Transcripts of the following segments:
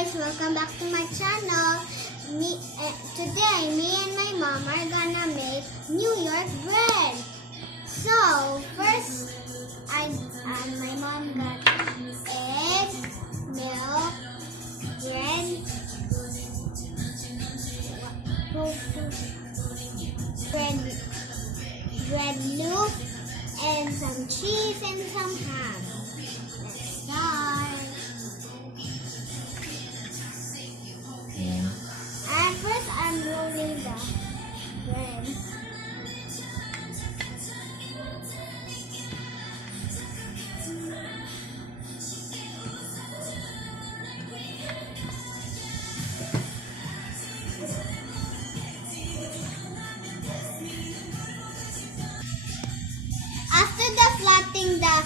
guys, welcome back to my channel. Today, me and my mom are gonna make New York bread. So, first, my mom got egg, milk, bread loaf, and some cheese and some ham. Let's start. At first, I'm rolling the bread. After flattening the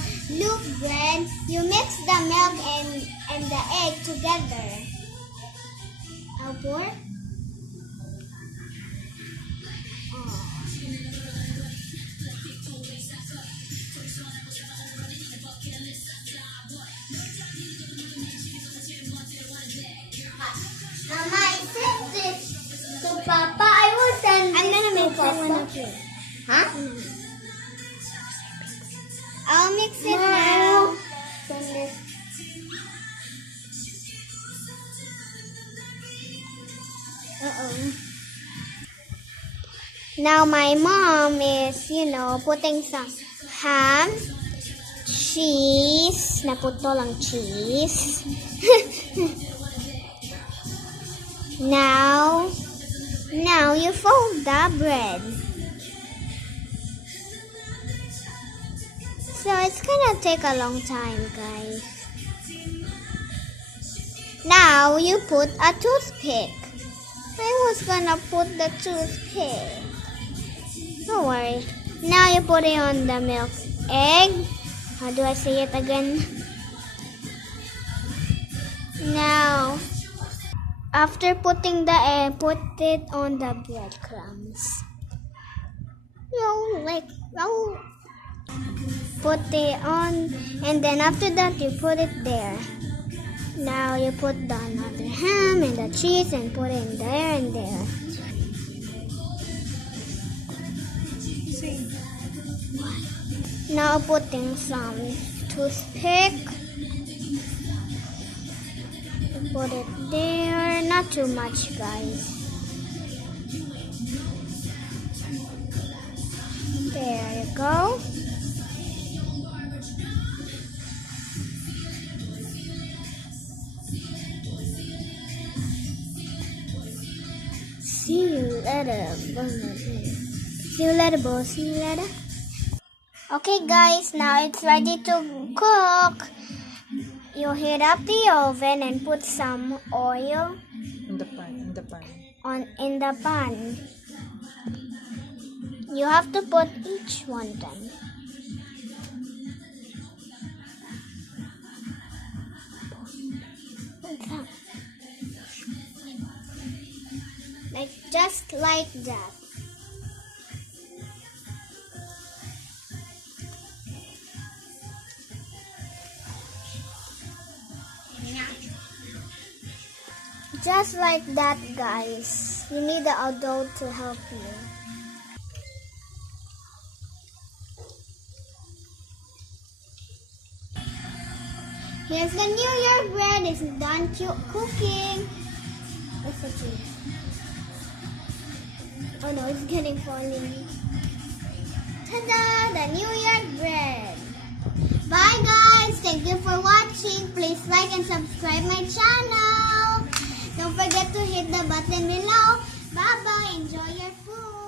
loaf bread, you mix the milk and the egg together. I'll pour. Mama, I said this to Papa. I will send I'm gonna make one of you. Huh? I'll mix it now. Send this. Now my mom is, putting some ham, cheese. Naputol ang cheese. Now you fold the bread. So it's gonna take a long time, guys. Now you put a toothpick. I was gonna put the toothpick. Don't worry. Now you put it on the milk egg. How do I say it again? Now, after putting the egg, put it on the breadcrumbs. Put it on, and then after that you put it there. Now you put the another ham and the cheese and put it in there and there. Now putting some toothpick. Put it there, not too much, guys. There you go. See you later. See you later, boss. See you later. Okay, guys, now it's ready to cook. You heat up the oven and put some oil in the pan. In the pan. You have to put each one then. Just like that. Just like that, guys. You need the adult to help you. Here's the New York bread. It's done cooking. What's the cheese? Oh no, it's getting falling. Ta-da! The New York bread. Bye, guys. Thank you for watching. Please like and subscribe my channel. Don't forget to hit the button below. Bye-bye. Enjoy your food.